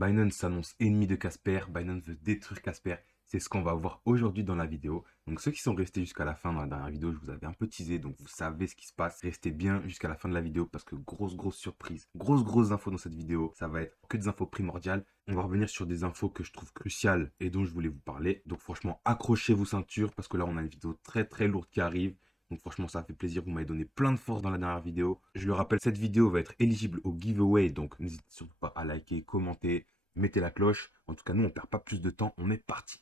Binance s'annonce ennemi de Casper, Binance veut détruire Casper. C'est ce qu'on va voir aujourd'hui dans la vidéo. Donc ceux qui sont restés jusqu'à la fin dans la dernière vidéo, je vous avais un peu teasé, donc vous savez ce qui se passe. Restez bien jusqu'à la fin de la vidéo parce que grosse surprise, grosse infos dans cette vidéo. Ça va être que des infos primordiales. On va revenir sur des infos que je trouve cruciales et dont je voulais vous parler. Donc franchement, accrochez vos ceintures parce que là on a une vidéo très lourde qui arrive. Donc franchement, ça fait plaisir. Vous m'avez donné plein de force dans la dernière vidéo. Je le rappelle, cette vidéo va être éligible au giveaway. Donc n'hésitez surtout pas à liker, commenter, mettez la cloche. En tout cas, nous, on perd pas plus de temps. On est parti.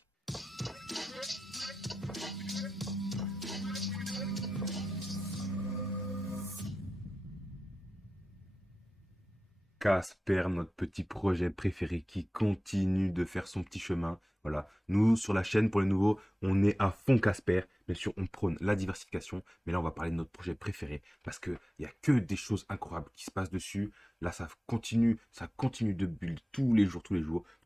Casper, notre petit projet préféré qui continue de faire son petit chemin. Voilà, nous sur la chaîne pour les nouveaux, on est à fond Casper. Bien sûr, on prône la diversification, mais là on va parler de notre projet préféré parce qu'il n'y a que des choses incroyables qui se passent dessus. Là, ça continue de build tous les jours.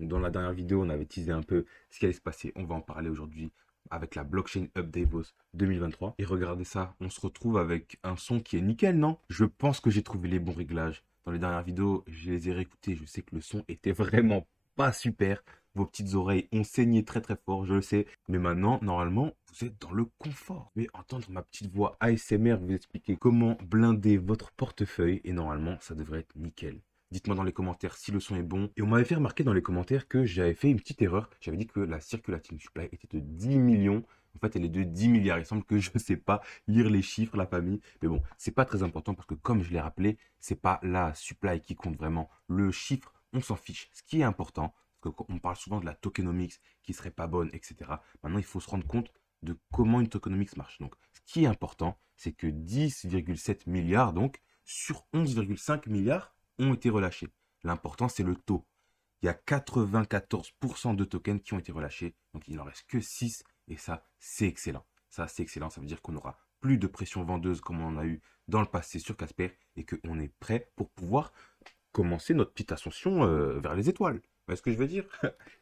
Donc dans la dernière vidéo, on avait teasé un peu ce qui allait se passer. On va en parler aujourd'hui avec la blockchain Up Davos 2023. Et regardez ça, on se retrouve avec un son qui est nickel, non? Je pense que j'ai trouvé les bons réglages. Dans les dernières vidéos, je les ai réécoutées. Je sais que le son était vraiment pas super. Vos petites oreilles ont saigné très fort, je le sais. Mais maintenant, normalement, vous êtes dans le confort. Vous pouvez entendre ma petite voix ASMR vous expliquer comment blinder votre portefeuille. Et normalement, ça devrait être nickel. Dites-moi dans les commentaires si le son est bon. Et on m'avait fait remarquer dans les commentaires que j'avais fait une petite erreur. J'avais dit que la circulating supply était de 10 millions. En fait, elle est de 10 milliards. Il semble que je ne sais pas lire les chiffres, la famille. Mais bon, c'est pas très important parce que comme je l'ai rappelé, c'est pas la supply qui compte vraiment. Le chiffre, on s'en fiche. Ce qui est important, parce qu'on parle souvent de la tokenomics qui serait pas bonne, etc. Maintenant, il faut se rendre compte de comment une tokenomics marche. Donc, ce qui est important, c'est que 10,7 milliards, donc, sur 11,5 milliards, ont été relâchés. L'important, c'est le taux. Il y a 94% de tokens qui ont été relâchés, donc il n'en reste que 6, et ça, c'est excellent. Ça, c'est excellent, ça veut dire qu'on aura plus de pression vendeuse comme on en a eu dans le passé sur Casper, et qu'on est prêt pour pouvoir commencer notre petite ascension vers les étoiles. Vous voyez ce que je veux dire?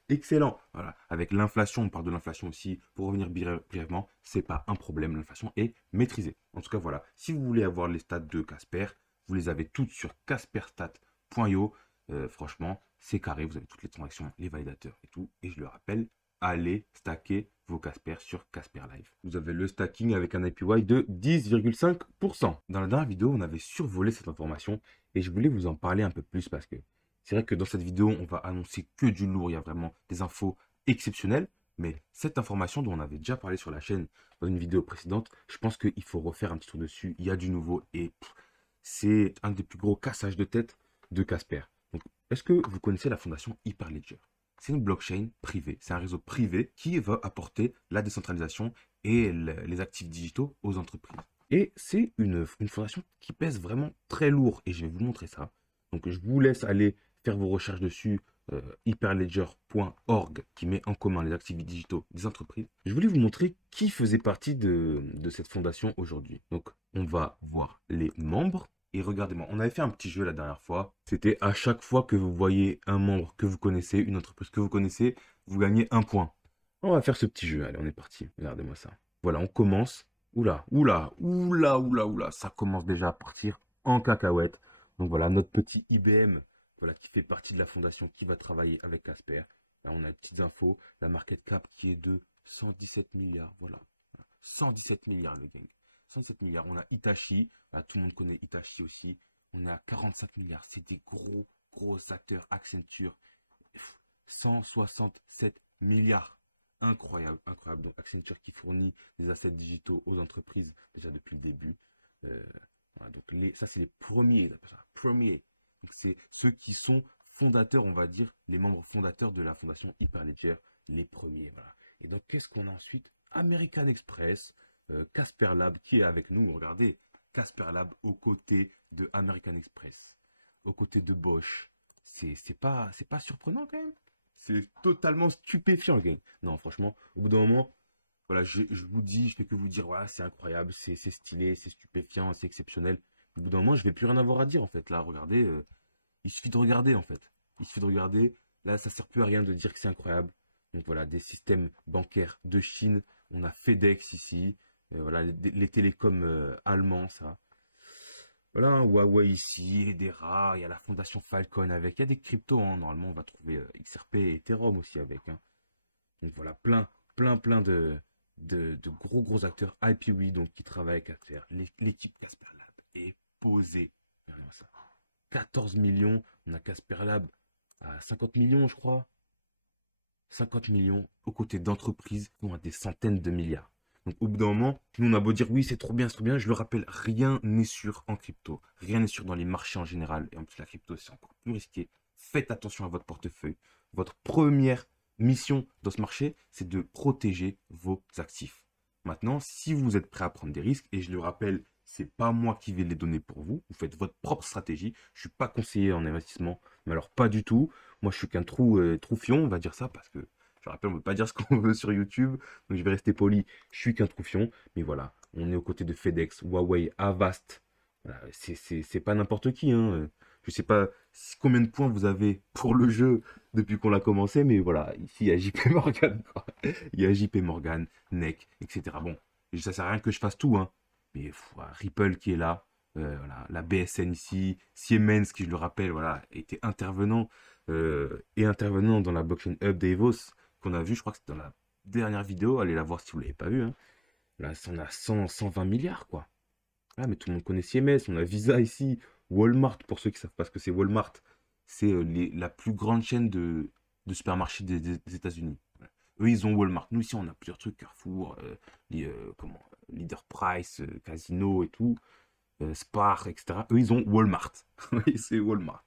Excellent. Voilà. Avec l'inflation, on parle de l'inflation aussi. Pour revenir brièvement, c'est pas un problème. L'inflation est maîtrisée. En tout cas, voilà. Si vous voulez avoir les stats de Casper, vous les avez toutes sur casperstat.io. Franchement, c'est carré. Vous avez toutes les transactions, les validateurs et tout. Et je le rappelle, allez stacker vos Casper sur Casper Live. Vous avez le stacking avec un APY de 10,5%. Dans la dernière vidéo, on avait survolé cette information et je voulais vous en parler un peu plus parce que c'est vrai que dans cette vidéo, on va annoncer que du lourd. Il y a vraiment des infos exceptionnelles. Mais cette information dont on avait déjà parlé sur la chaîne dans une vidéo précédente, je pense qu'il faut refaire un petit tour dessus. Il y a du nouveau et c'est un des plus gros cassages de tête de Casper. Donc, est-ce que vous connaissez la fondation Hyperledger? C'est une blockchain privée. C'est un réseau privé qui va apporter la décentralisation et les actifs digitaux aux entreprises. Et c'est une fondation qui pèse vraiment très lourd. Et je vais vous montrer ça. Donc, je vous laisse aller faire vos recherches dessus. Hyperledger.org qui met en commun les actifs digitaux des entreprises. Je voulais vous montrer qui faisait partie de cette fondation aujourd'hui. Donc, on va voir les membres. Et regardez-moi, on avait fait un petit jeu la dernière fois. C'était à chaque fois que vous voyez un membre que vous connaissez, une entreprise que vous connaissez, vous gagnez un point. On va faire ce petit jeu. Allez, on est parti. Regardez-moi ça. Voilà, on commence. Oula, ça commence déjà à partir en cacahuète. Donc voilà, notre petit IBM, voilà, qui fait partie de la fondation qui va travailler avec Casper. Là, on a des petites infos. La market cap qui est de 117 milliards. Voilà. 117 milliards le gang. 107 milliards. On a Hitachi. Là, tout le monde connaît Hitachi aussi. On est à 45 milliards. C'est des gros acteurs. Accenture. 167 milliards. Incroyable. Donc Accenture qui fournit des assets digitaux aux entreprises déjà depuis le début. Voilà, donc ça, c'est les premiers. Premiers. Donc c'est ceux qui sont fondateurs, on va dire, les membres fondateurs de la fondation Hyperledger, les premiers. Voilà. Et donc, qu'est-ce qu'on a ensuite? American Express, Casper Lab qui est avec nous. Regardez, Casper Lab aux côtés de American Express, aux côtés de Bosch. C'est pas surprenant quand même. C'est totalement stupéfiant, le gang. Non, franchement, au bout d'un moment, voilà, je vous dis, je fais que vous dire, voilà, c'est incroyable, c'est stylé, c'est stupéfiant, c'est exceptionnel. Au bout d'un moment, je vais plus rien avoir à dire en fait. Là, regardez, il suffit de regarder en fait. Il suffit de regarder. Là, ça sert plus à rien de dire que c'est incroyable. Donc voilà, des systèmes bancaires de Chine. On a FedEx ici. Voilà, les télécoms allemands, ça. Voilà, hein, Huawei ici, Hedera, il y a la fondation Falcon avec, il y a des cryptos, hein. Normalement, on va trouver XRP et Ethereum aussi avec, hein. Donc voilà, plein de gros acteurs IPv donc qui travaillent avec Casper. L'équipe Casper Lab est posée. Regardez-moi ça. 14 millions, on a Casper Lab à 50 millions, je crois. 50 millions aux côtés d'entreprises qui ont des centaines de milliards. Donc au bout d'un moment, nous on a beau dire oui c'est trop bien, c'est trop bien, je le rappelle, rien n'est sûr en crypto, rien n'est sûr dans les marchés en général, et en plus la crypto c'est encore plus risqué. Faites attention à votre portefeuille. Votre première mission dans ce marché, c'est de protéger vos actifs. Maintenant, si vous êtes prêt à prendre des risques, et je le rappelle, c'est pas moi qui vais les donner pour vous, vous faites votre propre stratégie. Je suis pas conseiller en investissement, mais alors pas du tout. Moi, je suis qu'un troufion, on va dire ça, parce que je rappelle, on ne peut pas dire ce qu'on veut sur YouTube, donc je vais rester poli. Je suis qu'un troufion, mais voilà, on est aux côtés de FedEx, Huawei, Avast. Voilà, c'est pas n'importe qui, hein. Je sais pas combien de points vous avez pour le jeu depuis qu'on l'a commencé, mais voilà, ici il y a JP Morgan, quoi. Il y a JP Morgan, NEC, etc. Bon, ça sert à rien que je fasse tout, hein. Mais voilà, Ripple qui est là, voilà, la BSN ici, Siemens qui, je le rappelle, voilà, était intervenant et intervenant dans la blockchain Hub d'Evos qu'on a vu, je crois que c'était dans la dernière vidéo, allez la voir si vous ne l'avez pas vu, hein. Là, on a 100, 120 milliards, quoi. Ah, mais tout le monde connaît Siemens, on a Visa ici, Walmart, pour ceux qui ne savent pas ce que c'est Walmart, c'est la plus grande chaîne de supermarchés des États-Unis. Voilà. Eux, ils ont Walmart. Nous, ici, on a plusieurs trucs, Carrefour, comment, Leader Price, Casino et tout, Spar, etc. Eux, ils ont Walmart. Oui, c'est Walmart.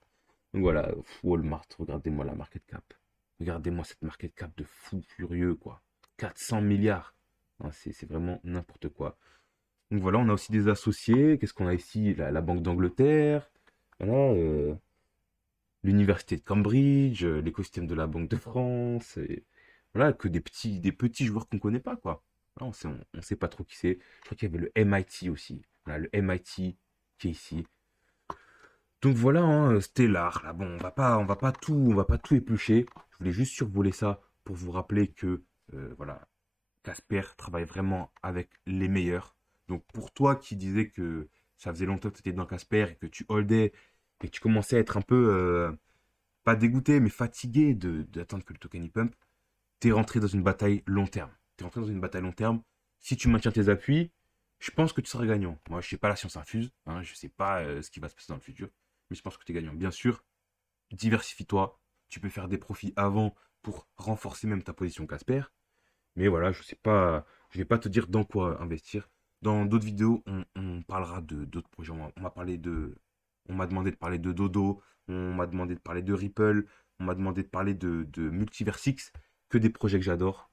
Donc voilà, Walmart, regardez-moi la market cap. Regardez-moi cette market cap de fou furieux, quoi. 400 milliards. Ah, c'est vraiment n'importe quoi. Donc voilà, on a aussi des associés. Qu'est-ce qu'on a ici? La Banque d'Angleterre. Voilà, l'Université de Cambridge, l'écosystème de la Banque de France. Et voilà, que des petits joueurs qu'on ne connaît pas, quoi. Voilà, on sait pas trop qui c'est. Je crois qu'il y avait le MIT aussi. Voilà, le MIT qui est ici. Donc voilà, hein, Stellar, là, bon, on va pas tout éplucher. Je voulais juste survoler ça pour vous rappeler que, voilà, Casper travaille vraiment avec les meilleurs. Donc pour toi qui disais que ça faisait longtemps que tu étais dans Casper et que tu holdais et que tu commençais à être un peu, pas dégoûté, mais fatigué d'attendre que le token y pump, t'es rentré dans une bataille long terme. T'es rentré dans une bataille long terme. Si tu maintiens tes appuis, je pense que tu seras gagnant. Moi, je sais pas la science infuse, hein, je sais pas ce qui va se passer dans le futur, mais je pense que tu es gagnant. Bien sûr, diversifie-toi. Tu peux faire des profits avant pour renforcer même ta position Casper. Mais voilà, je sais pas, je vais pas te dire dans quoi investir. Dans d'autres vidéos, on parlera de d'autres projets. On m'a demandé de parler de Dodo, on m'a demandé de parler de Ripple, on m'a demandé de parler de Multiversix, que des projets que j'adore.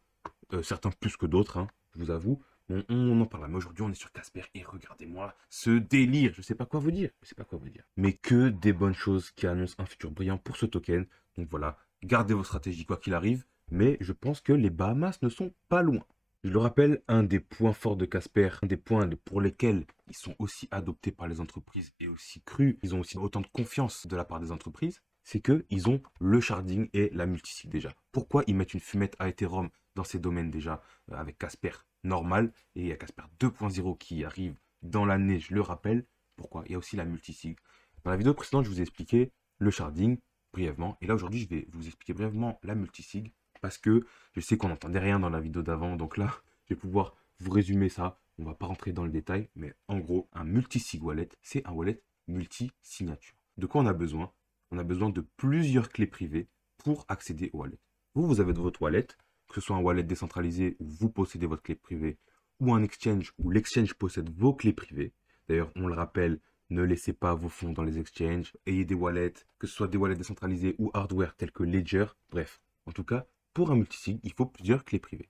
Certains plus que d'autres, hein, je vous avoue. Bon, on en parlera. Mais aujourd'hui, on est sur Casper et regardez-moi ce délire. Je sais pas quoi vous dire. Je sais pas quoi vous dire. Mais que des bonnes choses qui annoncent un futur brillant pour ce token. Donc voilà, gardez vos stratégies quoi qu'il arrive. Mais je pense que les Bahamas ne sont pas loin. Je le rappelle, un des points forts de Casper, un des points pour lesquels ils sont aussi adoptés par les entreprises et aussi crus, ils ont aussi autant de confiance de la part des entreprises, c'est qu'ils ont le sharding et la multisig déjà. Pourquoi ils mettent une fumette à Ethereum dans ces domaines déjà avec Casper normal et il y a Casper 2.0 qui arrive dans l'année, je le rappelle. Pourquoi? Il y a aussi la multisig. Dans la vidéo précédente, je vous ai expliqué le sharding brièvement et là aujourd'hui, je vais vous expliquer brièvement la multisig parce que je sais qu'on n'entendait rien dans la vidéo d'avant, donc là, je vais pouvoir vous résumer ça. On va pas rentrer dans le détail, mais en gros, un multisig wallet, c'est un wallet multi-signature. De quoi on a besoin? On a besoin de plusieurs clés privées pour accéder au wallet. Vous avez votre wallet, que ce soit un wallet décentralisé où vous possédez votre clé privée, ou un exchange où l'exchange possède vos clés privées. D'ailleurs, on le rappelle, ne laissez pas vos fonds dans les exchanges, ayez des wallets, que ce soit des wallets décentralisés ou hardware tels que Ledger. Bref, en tout cas, pour un multisig, il faut plusieurs clés privées.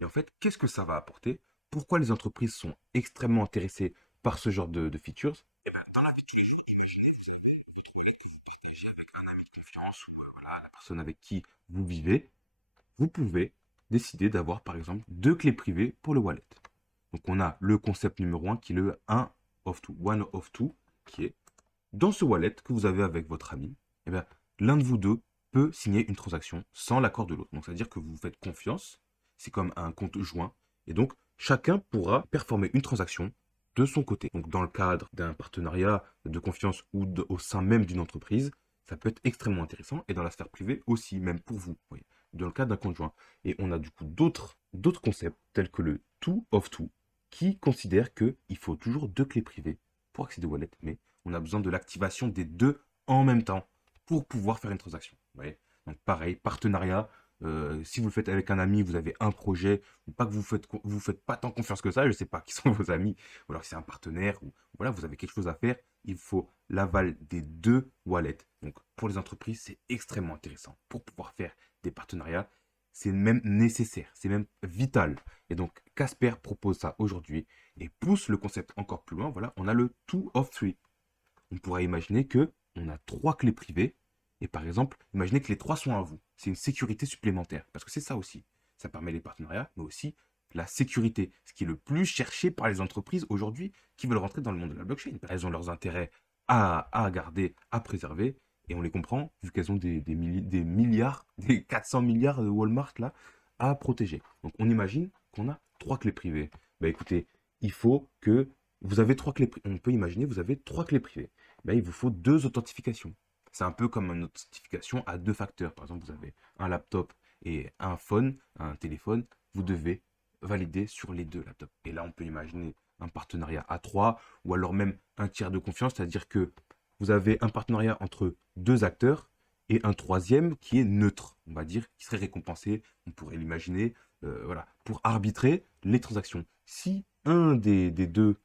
Et en fait, qu'est-ce que ça va apporter? Pourquoi les entreprises sont extrêmement intéressées par ce genre de features? Eh bien, dans la vie de tous les jours, imaginez, vous avez votre wallet que vous partagez avec un ami de confiance ou voilà, la personne avec qui vous vivez. Vous pouvez décider d'avoir, par exemple, deux clés privées pour le wallet. Donc, on a le concept numéro 1 qui est le one of two, qui est dans ce wallet que vous avez avec votre ami, eh bien, l'un de vous deux peut signer une transaction sans l'accord de l'autre. Donc, c'est-à-dire que vous vous faites confiance, c'est comme un compte joint, et donc chacun pourra performer une transaction de son côté. Donc dans le cadre d'un partenariat de confiance ou au sein même d'une entreprise, ça peut être extrêmement intéressant. Et dans la sphère privée aussi, même pour vous, oui, dans le cadre d'un conjoint. Et on a du coup d'autres concepts tels que le two of two qui considère qu'il faut toujours deux clés privées pour accéder au wallet, mais on a besoin de l'activation des deux en même temps pour pouvoir faire une transaction. Vous voyez. Donc pareil, partenariat. Si vous le faites avec un ami, vous avez un projet, ou pas que vous faites pas tant confiance que ça, je ne sais pas qui sont vos amis, ou alors si c'est un partenaire, ou voilà, vous avez quelque chose à faire, il faut l'aval des deux wallets. Donc pour les entreprises, c'est extrêmement intéressant. Pour pouvoir faire des partenariats, c'est même nécessaire, c'est même vital. Et donc Casper propose ça aujourd'hui et pousse le concept encore plus loin. Voilà, on a le two of three. On pourrait imaginer que on a trois clés privées et par exemple, imaginez que les trois sont à vous. C'est une sécurité supplémentaire parce que c'est ça aussi. Ça permet les partenariats, mais aussi la sécurité, ce qui est le plus cherché par les entreprises aujourd'hui qui veulent rentrer dans le monde de la blockchain. Elles ont leurs intérêts à garder, à préserver, et on les comprend vu qu'elles ont des milliards, des 400 milliards de Walmart là à protéger. Donc on imagine qu'on a trois clés privées. Bah écoutez, il faut que vous avez trois clés. On peut imaginer vous avez trois clés privées. Bah, il vous faut deux authentifications. C'est un peu comme une authentification à deux facteurs. Par exemple, vous avez un laptop et un phone, un téléphone. Vous devez valider sur les deux laptops. Et là, on peut imaginer un partenariat à trois ou alors même un tiers de confiance, c'est-à-dire que vous avez un partenariat entre deux acteurs et un troisième qui est neutre, on va dire, qui serait récompensé, on pourrait l'imaginer, voilà, pour arbitrer les transactions. Si un des deux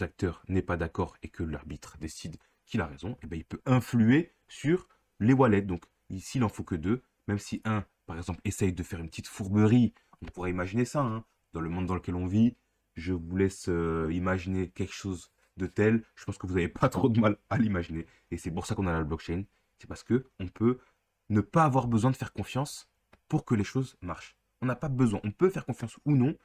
acteurs n'est pas d'accord et que l'arbitre décide qu'il a raison, et ben, il peut influer sur les wallets. Donc, s'il en faut que deux, même si un, par exemple, essaye de faire une petite fourberie, on pourrait imaginer ça, hein, dans le monde dans lequel on vit. Je vous laisse imaginer quelque chose de tel. Je pense que vous n'avez pas trop de mal à l'imaginer. Et c'est pour ça qu'on a la blockchain. C'est parce que on peut ne pas avoir besoin de faire confiance pour que les choses marchent. On n'a pas besoin. On peut faire confiance ou non.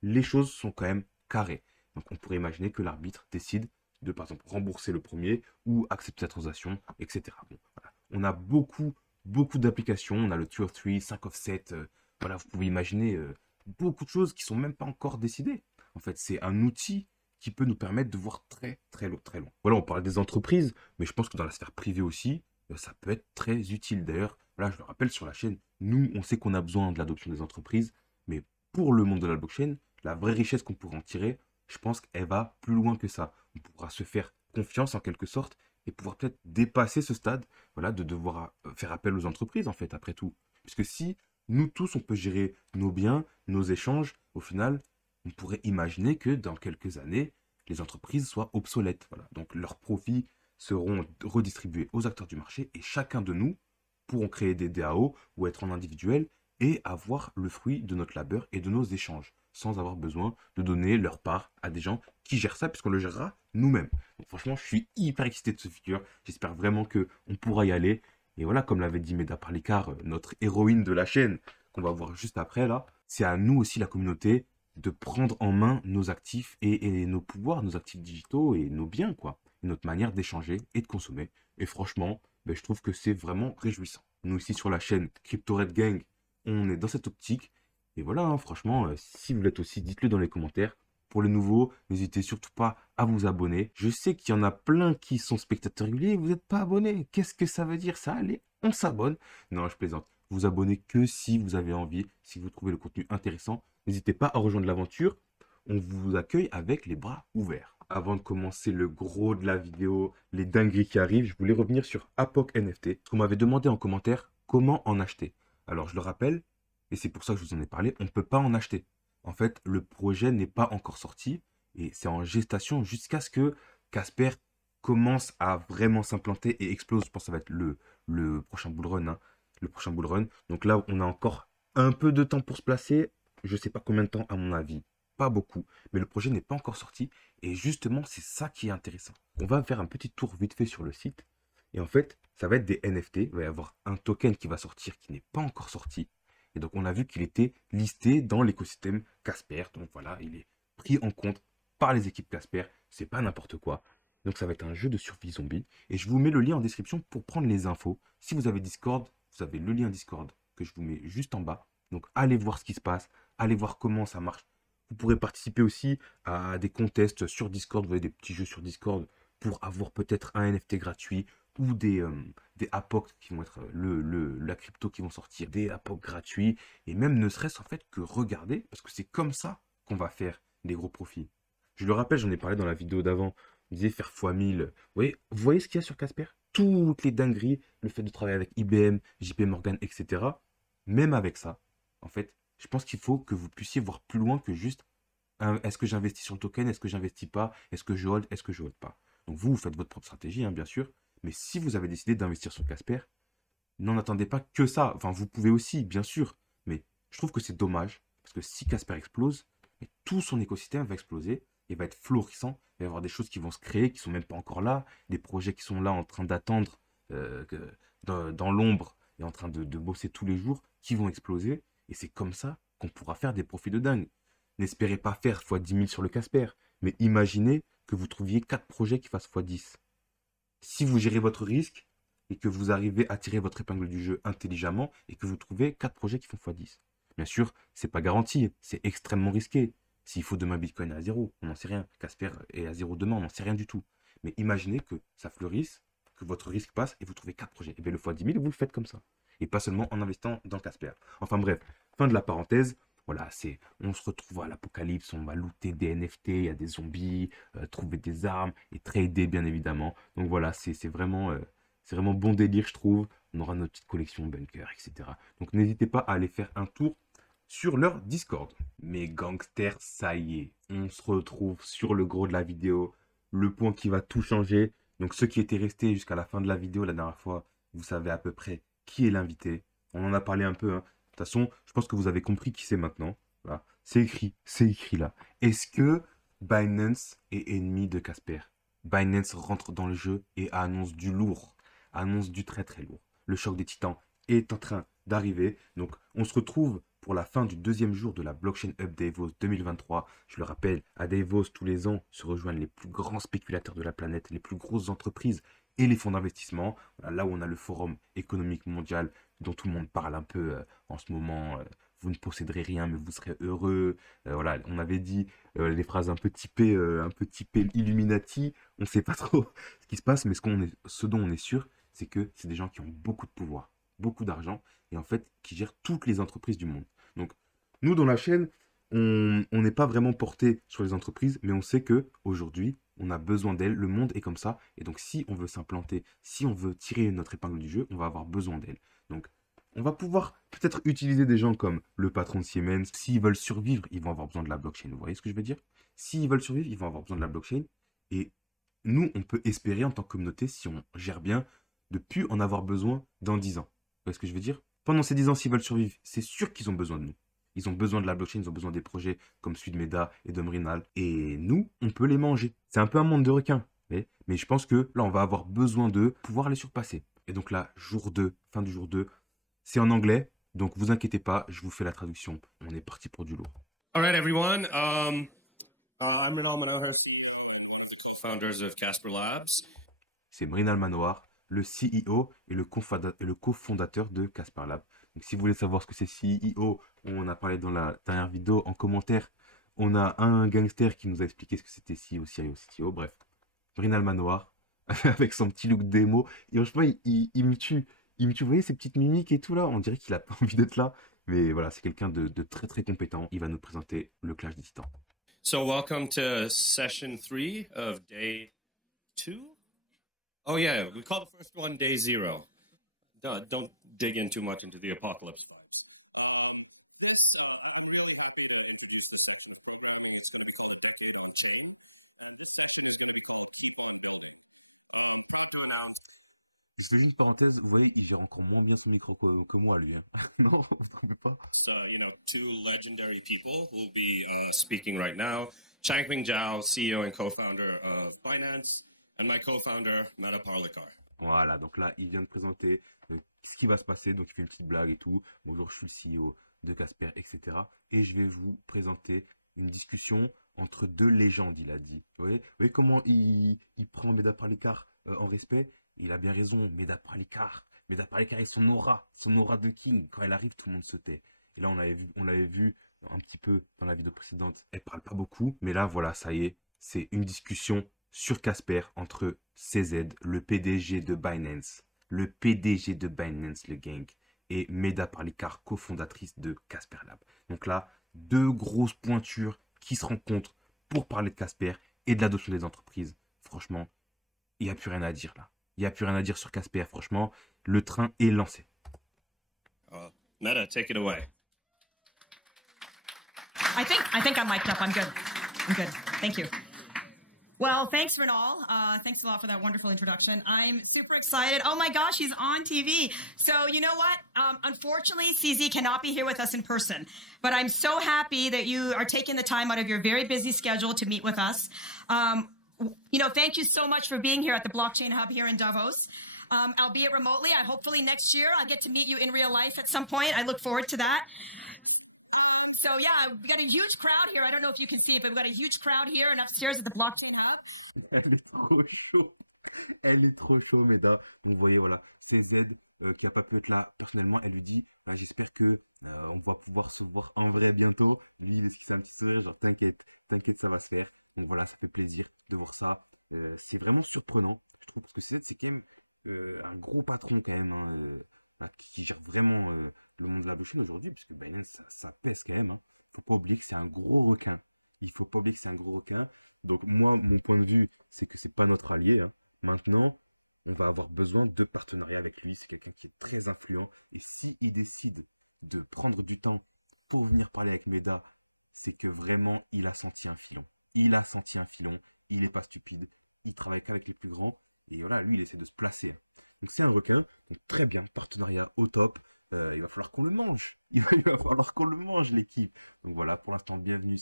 Les choses sont quand même carrées. Donc on pourrait imaginer que l'arbitre décide de, par exemple, rembourser le premier ou accepter la transaction, etc. Bon, voilà. On a beaucoup d'applications. On a le 2 of 3, 5 of 7. Voilà, vous pouvez imaginer beaucoup de choses qui sont même pas encore décidées. En fait, c'est un outil qui peut nous permettre de voir très loin. Voilà, on parle des entreprises, mais je pense que dans la sphère privée aussi, ça peut être très utile. D'ailleurs, voilà, je le rappelle sur la chaîne, nous, on sait qu'on a besoin de l'adoption des entreprises, mais pour le monde de la blockchain, la vraie richesse qu'on pourra en tirer, je pense qu'elle va plus loin que ça. On pourra se faire confiance en quelque sorte et pouvoir peut-être dépasser ce stade, voilà, de devoir faire appel aux entreprises en fait, après tout. Puisque si nous tous, on peut gérer nos biens, nos échanges, au final, on pourrait imaginer que dans quelques années, les entreprises soient obsolètes. Voilà. Donc leurs profits seront redistribués aux acteurs du marché et chacun de nous pourront créer des DAO ou être en individuel et avoir le fruit de notre labeur et de nos échanges sans avoir besoin de donner leur part à des gens qui gèrent ça puisqu'on le gérera nous-mêmes. Donc franchement, je suis hyper excité de ce futur. J'espère vraiment qu'on pourra y aller. Et voilà, comme l'avait dit Meda Parlikar, notre héroïne de la chaîne, qu'on va voir juste après là, c'est à nous aussi, la communauté, de prendre en main nos actifs et nos pouvoirs, nos actifs digitaux et nos biens, quoi. Et notre manière d'échanger et de consommer. Et franchement, ben, je trouve que c'est vraiment réjouissant. Nous ici sur la chaîne Crypto Red Gang, on est dans cette optique. Et voilà, hein, franchement, si vous l'êtes aussi, dites-le dans les commentaires. Pour les nouveaux, n'hésitez surtout pas à vous abonner. Je sais qu'il y en a plein qui sont spectateurs réguliers et vous n'êtes pas abonnés. Qu'est-ce que ça veut dire ça? Allez, on s'abonne. Non, je plaisante. Vous abonnez que si vous avez envie, si vous trouvez le contenu intéressant. N'hésitez pas à rejoindre l'aventure. On vous accueille avec les bras ouverts. Avant de commencer le gros de la vidéo, les dingueries qui arrivent, je voulais revenir sur Apoc NFT. Parce qu'on m'avait demandé en commentaire comment en acheter. Alors je le rappelle, et c'est pour ça que je vous en ai parlé, on ne peut pas en acheter. En fait, le projet n'est pas encore sorti et c'est en gestation jusqu'à ce que Casper commence à vraiment s'implanter et explose. Je pense que ça va être le prochain bull run, hein, le prochain bull run. Donc là, on a encore un peu de temps pour se placer. Je ne sais pas combien de temps, à mon avis. Pas beaucoup. Mais le projet n'est pas encore sorti. Et justement, c'est ça qui est intéressant. On va faire un petit tour vite fait sur le site. Et en fait, ça va être des NFT. Il va y avoir un token qui va sortir qui n'est pas encore sorti. Et donc, on a vu qu'il était listé dans l'écosystème Casper. Donc voilà, il est pris en compte par les équipes Casper. C'est pas n'importe quoi. Donc, ça va être un jeu de survie zombie. Et je vous mets le lien en description pour prendre les infos. Si vous avez Discord, vous avez le lien Discord que je vous mets juste en bas. Donc, allez voir ce qui se passe. Allez voir comment ça marche. Vous pourrez participer aussi à des contests sur Discord, vous voyez, des petits jeux sur Discord pour avoir peut-être un NFT gratuit ou des APOC qui vont être la crypto qui vont sortir, des APOC gratuits, et même ne serait-ce en fait que regarder, parce que c'est comme ça qu'on va faire des gros profits. Je le rappelle, j'en ai parlé dans la vidéo d'avant, on disait faire x 1000. Vous voyez ce qu'il y a sur Casper? Toutes les dingueries, le fait de travailler avec IBM, JP Morgan, etc. Même avec ça, en fait, je pense qu'il faut que vous puissiez voir plus loin que juste est-ce que j'investis sur le token, est-ce que j'investis pas, est-ce que je hold, est-ce que je hold pas. Donc vous faites votre propre stratégie, hein, bien sûr, mais si vous avez décidé d'investir sur Casper, n'en attendez pas que ça. Enfin, vous pouvez aussi, bien sûr, mais je trouve que c'est dommage, parce que si Casper explose, mais tout son écosystème va exploser, et va être florissant, il va y avoir des choses qui vont se créer, qui sont même pas encore là, des projets qui sont là en train d'attendre dans l'ombre et en train de bosser tous les jours, qui vont exploser, et c'est comme ça qu'on pourra faire des profits de dingue. N'espérez pas faire x 10 000 sur le Casper, mais imaginez que vous trouviez 4 projets qui fassent x 10. Si vous gérez votre risque et que vous arrivez à tirer votre épingle du jeu intelligemment et que vous trouvez 4 projets qui font x 10. Bien sûr, c'est pas garanti, c'est extrêmement risqué. S'il faut demain Bitcoin à zéro, on n'en sait rien. Casper est à zéro demain, on n'en sait rien du tout. Mais imaginez que ça fleurisse, que votre risque passe et vous trouvez 4 projets. Et bien le x 10 000, vous le faites comme ça. Et pas seulement en investissant dans Casper. Enfin bref, fin de la parenthèse. Voilà, on se retrouve à l'apocalypse, on va looter des NFT, il y a des zombies, trouver des armes et trader bien évidemment. Donc voilà, c'est vraiment bon délire je trouve. On aura notre petite collection bunker, etc. Donc n'hésitez pas à aller faire un tour sur leur Discord. Mais gangsters, ça y est, on se retrouve sur le gros de la vidéo, le point qui va tout changer. Donc ceux qui étaient restés jusqu'à la fin de la vidéo la dernière fois, vous savez à peu près qui est l'invité. On en a parlé un peu, hein. De toute façon, je pense que vous avez compris qui c'est maintenant. Voilà. C'est écrit là. Est-ce que Binance est ennemi de Casper? Binance rentre dans le jeu et annonce du lourd, annonce du très très lourd. Le choc des titans est en train d'arriver. Donc on se retrouve pour la fin du deuxième jour de la Blockchain Hub Davos 2023. Je le rappelle, à Davos, tous les ans, se rejoignent les plus grands spéculateurs de la planète, les plus grosses entreprises et les fonds d'investissement. Voilà, là où on a le Forum économique mondial dont tout le monde parle un peu en ce moment. Vous ne posséderez rien, mais vous serez heureux. Voilà, on avait dit les phrases un peu typées Illuminati. On ne sait pas trop ce qui se passe, mais ce dont on est sûr, c'est que c'est des gens qui ont beaucoup de pouvoir, beaucoup d'argent, et en fait, qui gèrent toutes les entreprises du monde. Donc, nous, dans la chaîne, on n'est pas vraiment porté sur les entreprises, mais on sait que aujourd'hui, on a besoin d'elles. Le monde est comme ça, et donc si on veut s'implanter, si on veut tirer notre épingle du jeu, on va avoir besoin d'elles. Donc, on va pouvoir peut-être utiliser des gens comme le patron de Siemens. S'ils veulent survivre, ils vont avoir besoin de la blockchain. Vous voyez ce que je veux dire? S'ils veulent survivre, ils vont avoir besoin de la blockchain. Et nous, on peut espérer en tant que communauté, si on gère bien, de plus en avoir besoin dans 10 ans. Vous voyez ce que je veux dire? Pendant ces 10 ans, s'ils veulent survivre, c'est sûr qu'ils ont besoin de nous. Ils ont besoin de la blockchain, ils ont besoin des projets comme celui de Meda et d'Omrinal. Et nous, on peut les manger. C'est un peu un monde de requins. Mais je pense que là, on va avoir besoin de pouvoir les surpasser. Et donc là, jour 2, fin du jour 2, c'est en anglais. Donc vous inquiétez pas, je vous fais la traduction. On est parti pour du lourd. All right, everyone. I'm Renal Manohar, founders of Casper Labs. C'est Mrinal Manohar, le CEO et le cofondateur de Casper Lab. Donc si vous voulez savoir ce que c'est CEO, on en a parlé dans la dernière vidéo en commentaire. On a un gangster qui nous a expliqué ce que c'était CEO, CIO, CTO. Bref, Mrinal Manohar avec son petit look démo. Et franchement, il me tue. Il me tue. Vous voyez ces petites mimiques et tout là? On dirait qu'il a pas envie d'être là. Mais voilà, c'est quelqu'un de très très compétent. Il va nous présenter le Clash des Titans. So welcome to session 3 of day 2. Oh yeah, we call the first one day 0. Don't dig in too much into the apocalypse vibes. Yes, I'm really happy to introduce this session. It's programming is going to be called Data Routine. This session is going to be called Keep on Building. Let's go now. Juste une parenthèse, vous voyez, il gère encore moins bien son micro que moi, lui. Hein. Non, vous ne trouvez pas? So, two legendary people who will be speaking right now. Changping Zhao, CEO and co-founder of Binance, and my co-founder, Meta Parlikar. Voilà, donc là, il vient de présenter ce qui va se passer. Donc, il fait une petite blague et tout. Bonjour, je suis le CEO de Casper, etc. Et je vais vous présenter une discussion entre deux légendes, il a dit. Vous voyez comment il prend Meta Parlikar en respect? Il a bien raison, Meta Parlikar et son aura de king. Quand elle arrive, tout le monde se tait. Et là, on l'avait vu un petit peu dans la vidéo précédente, elle parle pas beaucoup. Mais là, voilà, ça y est, c'est une discussion sur Casper entre CZ, le PDG de Binance. Le PDG de Binance, le gang. Et Meda Parlikar, cofondatrice de Casper Lab. Donc là, deux grosses pointures qui se rencontrent pour parler de Casper et de l'adoption des entreprises. Franchement, il n'y a plus rien à dire là. Il n'y a plus rien à dire sur Casper. Franchement, le train est lancé. Meta, take it away. I think I'm mic'd up. I'm good. I'm good. Thank you. Well, thanks, Renal. Thanks a lot for that wonderful introduction. I'm super excited. Oh my gosh, he's on TV. So you know what? Unfortunately, CZ cannot be here with us in person. But I'm so happy that you are taking the time out of your very busy schedule to meet with us. Thank you so much for being here at the Blockchain Hub here in Davos. Albeit remotely. Hopefully next year I'll get to meet you in real life at some point. I look forward to that. So yeah, we've got a huge crowd here. I don't know if you can see it, but we've got a huge crowd here and upstairs at the Blockchain Hub. Elle est trop chaud. Elle est trop chaud, Meda. Donc vous voyez, voilà, c'est Z qui n'a pas pu être là personnellement. Elle lui dit, j'espère que on va pouvoir se voir en vrai bientôt. Lui, il esquisse un petit sourire, genre t'inquiète, ça va se faire. Donc voilà, ça fait plaisir de voir ça. C'est vraiment surprenant, je trouve, parce que CZ, c'est quand même un gros patron quand même, qui gère vraiment le monde de la blockchain aujourd'hui, puisque Binance, ça pèse quand même. Faut pas oublier que c'est un gros requin. Il faut pas oublier que c'est un gros requin. Donc moi, mon point de vue, c'est que c'est pas notre allié. Maintenant, on va avoir besoin de partenariat avec lui. C'est quelqu'un qui est très influent. Et s'il décide de prendre du temps pour venir parler avec Meda, c'est que vraiment, il a senti un filon. Il a senti un filon. Il est pas stupide. Il travaille qu'avec les plus grands. Et voilà, lui, il essaie de se placer. Donc c'est un requin. Donc très bien, partenariat au top. Il va falloir qu'on le mange. Il va falloir qu'on le mange, l'équipe. Donc voilà, pour l'instant, bienvenue.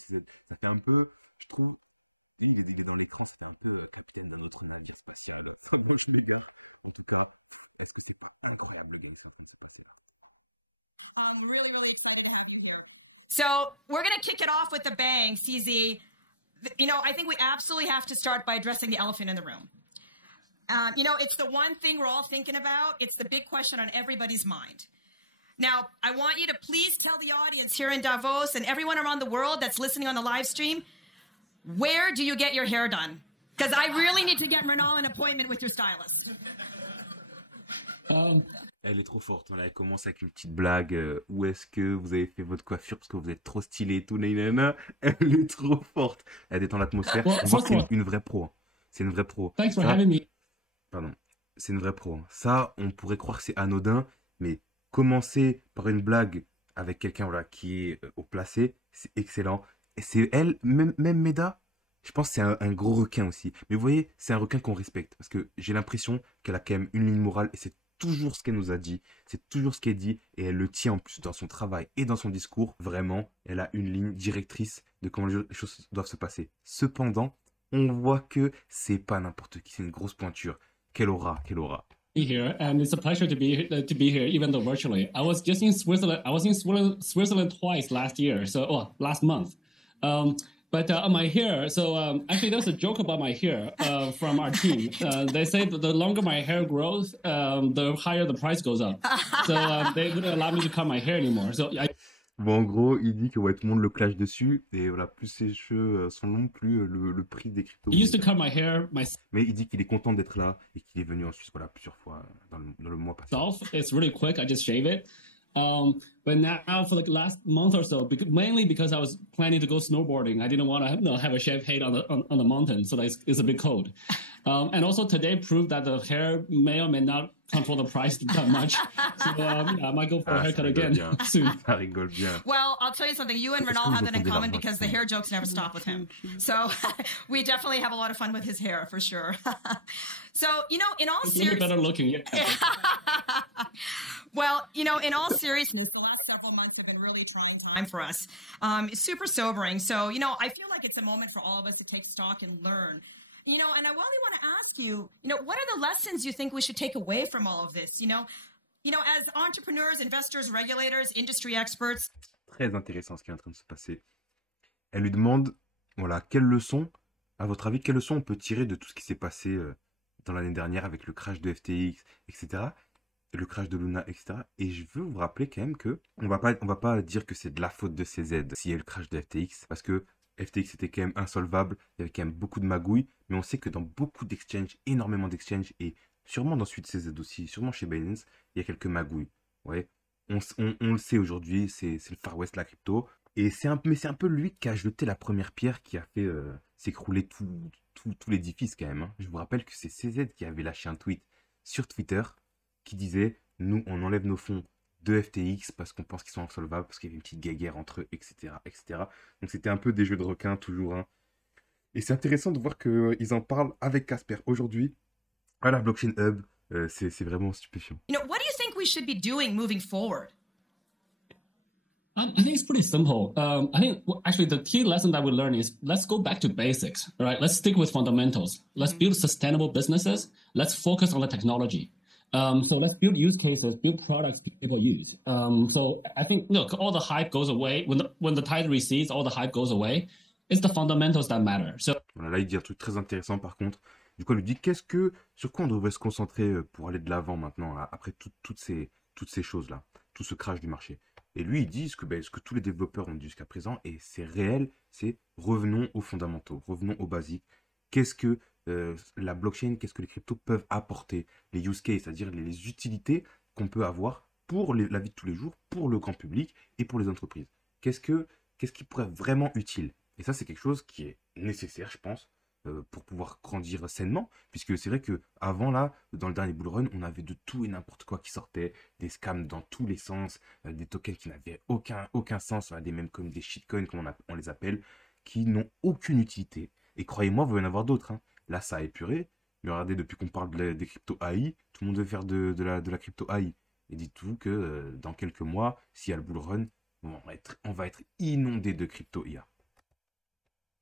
Ça fait un peu, je trouve, il est dans l'écran, c'était un peu capitaine d'un autre navire spatial. Moi, je m'égare. En tout cas, est-ce que c'est pas incroyable le game qui est en train de se passer là? Really, really excited to have you here. So we're going to kick it off with a bang, CZ. I think we absolutely have to start by addressing the elephant in the room. It's the one thing we're all thinking about. It's the big question on everybody's mind. Now, I want you to please tell the audience here in Davos and everyone around the world that's listening on the live stream, where do you get your hair done? Because I really need to get Renal an appointment with your stylist. Elle est trop forte. Voilà, elle commence avec une petite blague. Où est-ce que vous avez fait votre coiffure parce que vous êtes trop stylé et tout, nanana. Elle est trop forte. Elle détend l'atmosphère. On voit que c'est une vraie pro. C'est une vraie pro. Thanks for having me. Pardon. C'est une vraie pro. Ça, on pourrait croire que c'est anodin, mais commencer par une blague avec quelqu'un qui est au placé, c'est excellent. Et c'est elle, même Meda, je pense que c'est un gros requin aussi. Mais vous voyez, c'est un requin qu'on respecte. Parce que j'ai l'impression qu'elle a quand même une ligne morale et c'est toujours ce qu'elle nous a dit. C'est toujours ce qu'elle dit et elle le tient en plus dans son travail et dans son discours. Vraiment, elle a une ligne directrice de comment les choses doivent se passer. Cependant, on voit que c'est pas n'importe qui, c'est une grosse pointure. Quelle aura, quelle aura. Here, and it's a pleasure to be here, even though virtually. I was just in Switzerland. I was in Switzerland twice last year, last month. But on my hair, actually there's a joke about my hair from our team. They say that the longer my hair grows, the higher the price goes up. So they wouldn't allow me to cut my hair anymore. Bon, en gros, il dit que ouais, tout le monde le clash dessus. Et voilà, plus ses cheveux sont longs, plus le prix des cryptos. I used to cut my hair Mais il dit qu'il est content d'être là et qu'il est venu en Suisse plusieurs fois dans le mois passé. It's really quick. I just shave it. But now for the last month or so, mainly because I was planning to go snowboarding, I didn't want to have a shaved head on the mountain, so it's a bit cold. And also today proved that the hair may or may not control the price that much. So I might go for a haircut again soon. Ça rigole bien. Well, I'll tell you something. You and Renal have that in common because the hair jokes never stop with him. So we definitely have a lot of fun with his hair for sure. So, in all seriousness... better looking, yeah. Well, in all seriousness, the last several months have been really trying time for us. It's super sobering. So, I feel like it's a moment for all of us to take stock and learn. And I really want to ask you, what are the lessons you think we should take away from all of this? As entrepreneurs, investors, regulators, industry experts. Très intéressant ce qui est en train de se passer. Elle lui demande, voilà, quelles leçons, à votre avis, quelles leçons on peut tirer de tout ce qui s'est passé dans l'année dernière avec le crash de FTX, etc. le crash de Luna, etc. Et je veux vous rappeler quand même que on va pas dire que c'est de la faute de CZ s'il y a eu le crash de FTX, parce que FTX était quand même insolvable, il y avait quand même beaucoup de magouilles, mais on sait que dans beaucoup d'exchanges, énormément d'exchanges, et sûrement dans celui de CZ aussi, sûrement chez Binance, il y a quelques magouilles. Ouais. On le sait aujourd'hui, c'est le Far West, la crypto. Et mais c'est un peu lui qui a jeté la première pierre qui a fait s'écrouler tout l'édifice quand même, hein. Je vous rappelle que c'est CZ qui avait lâché un tweet sur Twitter qui disait nous on enlève nos fonds de FTX parce qu'on pense qu'ils sont insolvables, parce qu'il y avait une petite guéguerre entre eux, etc., etc. Donc c'était un peu des jeux de requins toujours, hein. Et c'est intéressant de voir qu'ils en parlent avec Casper aujourd'hui à la Blockchain Hub. C'est vraiment stupéfiant. You know, what do you think we should be doing moving forward? I think it's pretty simple. I think actually the key lesson that we learn is let's go back to basics, right? Let's stick with fundamentals. Let's build sustainable businesses. Let's focus on the technology. So let's build use cases, build products people use. So I think, look, all the hype goes away. When the tide recedes, all the hype goes away. It's the fundamentals that matter. So Voilà, là, il dit un truc très intéressant par contre. Du coup, il lui dit sur quoi on devrait se concentrer pour aller de l'avant maintenant, là, après toutes ces choses-là, tout ce crash du marché. Et lui, il dit ce que tous les développeurs ont dit jusqu'à présent, et c'est réel, c'est revenons aux fondamentaux, revenons aux basiques. Qu'est-ce que la blockchain, qu'est-ce que les cryptos peuvent apporter, les use cases, c'est-à-dire les utilités qu'on peut avoir pour la vie de tous les jours, pour le grand public et pour les entreprises. Qu'est-ce qui pourrait être vraiment utile? Et ça, c'est quelque chose qui est nécessaire, je pense, pour pouvoir grandir sainement, puisque c'est vrai que avant là, dans le dernier bull run, on avait de tout et n'importe quoi qui sortait, des scams dans tous les sens, des tokens qui n'avaient aucun sens, des mêmes comme des shitcoins comme on les appelle, qui n'ont aucune utilité. Et croyez-moi, vous allez en avoir d'autres, hein. Là, ça a épuré, mais regardez, depuis qu'on parle des crypto AI, tout le monde veut faire de la crypto AI. Et dites-vous que dans quelques mois, s'il y a le bull run, on va être inondé de crypto IA.